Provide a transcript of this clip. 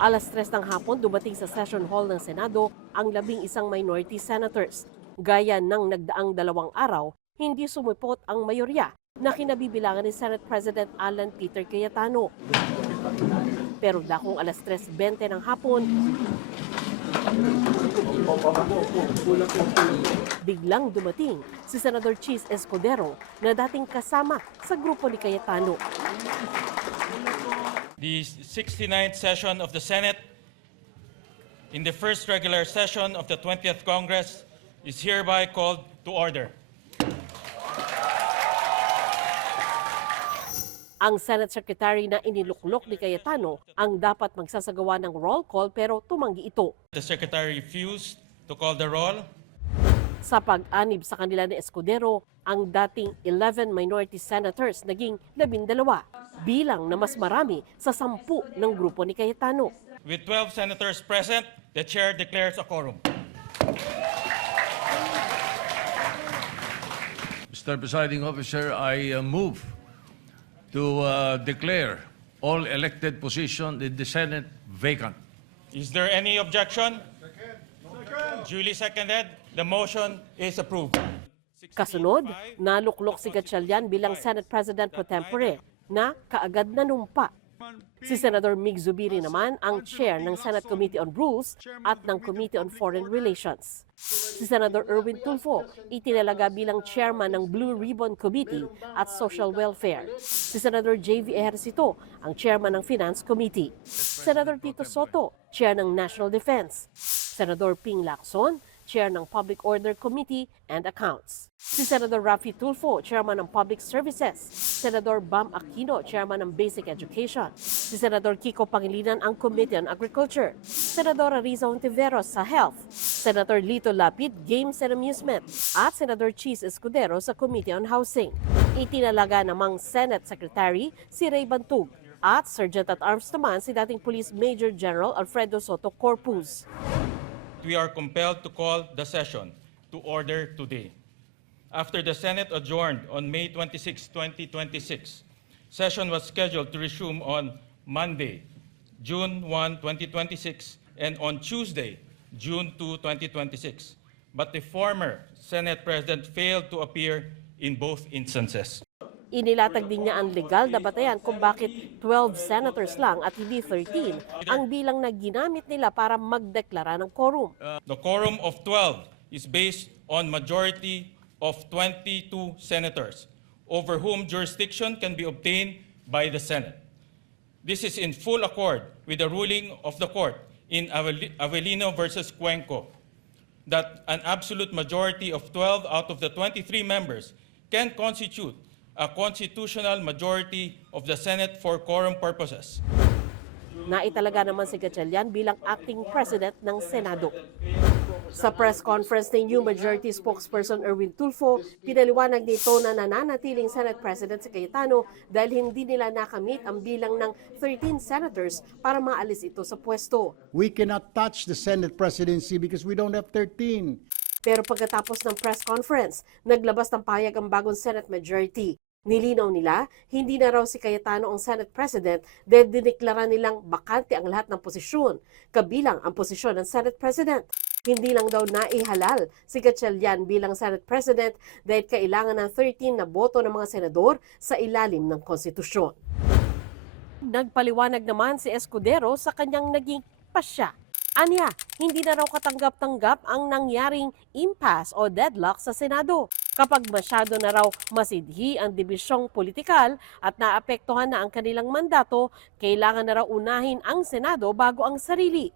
3:00 ng hapon dumating sa session hall ng Senado ang 11 minority senators. Gaya ng nagdaang 2 araw, hindi sumipot ang mayorya na kinabibilangan ni Senate President Alan Peter Cayetano. Pero dakong 3:20 ng hapon, biglang dumating si Senador Chis Escudero na dating kasama sa grupo ni Cayetano. The 69th session of the Senate in the first regular session of the 20th Congress is hereby called to order. Ang Senate Secretary na iniluklok ni Cayetano ang dapat magsasagawa ng roll call pero tumanggi ito. The Secretary refused to call the roll. Sa pag-anib sa kanila ni Escudero, ang dating 11 minority senators naging 12, bilang na mas marami sa 10 ng grupo ni Cayetano. With 12 senators present, the chair declares a quorum. Mr. Presiding Officer, I move to declare all elected positions in the Senate vacant. Is there any objection? Duly seconded. The motion is approved. Kasunod, naluklok si Gatchalian bilang Senate President pro tempore na kaagad nanumpa. Si Senador Mig Zubiri naman ang chair ng Senate Committee on Rules at ng Committee on Foreign Relations. Si Senador Erwin Tulfo itinalaga bilang chairman ng Blue Ribbon Committee at Social Welfare. Si Senador J.V. Ejercito ang chairman ng Finance Committee. Senador Tito Soto, chair ng National Defense. Senador Ping Lacson, chair ng Public Order Committee and Accounts. Si Senador Raffy Tulfo, chairman ng Public Services. Senador Bam Aquino, chairman ng Basic Education. Si Senador Kiko Pangilinan ang Committee on Agriculture. Senador Riza Ontiveros sa Health. Senator Lito Lapid, Games and Amusement. At Senador Chis Escudero sa Committee on Housing. Itinalaga namang Senate Secretary si Ray Bantug. At Sergeant at Arms naman si dating Police Major General Alfredo Soto Corpus. We are compelled to call the session to order today. After the Senate adjourned on May 26, 2026, session was scheduled to resume on Monday, June 1, 2026, and on Tuesday, June 2, 2026. But the former Senate President failed to appear in both instances. Inilatag din niya ang legal na batayan kung bakit 12 senators lang at hindi 13 ang bilang na ginamit nila para magdeklara ng quorum. The quorum of 12 is based on majority of 22 senators over whom jurisdiction can be obtained by the Senate. This is in full accord with the ruling of the court in Avellino versus Cuenco that an absolute majority of 12 out of the 23 members can constitute a constitutional majority of the Senate for quorum purposes. Naitalaga naman si Gatchalian bilang acting president ng Senado. Sa press conference ni New Majority spokesperson Erwin Tulfo, pinaliwanag nito na nananatiling Senate President si Cayetano dahil hindi nila nakamit ang bilang ng 13 senators para maalis ito sa pwesto. We cannot touch the Senate presidency because we don't have 13. Pero pagkatapos ng press conference, naglabas ng pahayag ang bagong Senate majority. Nilinaw nila, hindi na raw si Cayetano ang Senate President dahil diniklara nilang bakante ang lahat ng posisyon, kabilang ang posisyon ng Senate President. Hindi lang daw naihalal si Gatchalian bilang Senate President dahil kailangan ng 13 na boto ng mga senador sa ilalim ng konstitusyon. Nagpaliwanag naman si Escudero sa kanyang naging pasya. Anya, hindi na raw katanggap-tanggap ang nangyaring impasse o deadlock sa Senado. Kapag masyado na raw masidhi ang dibisyong politikal at naapektuhan na ang kanilang mandato, kailangan na raw unahin ang Senado bago ang sarili.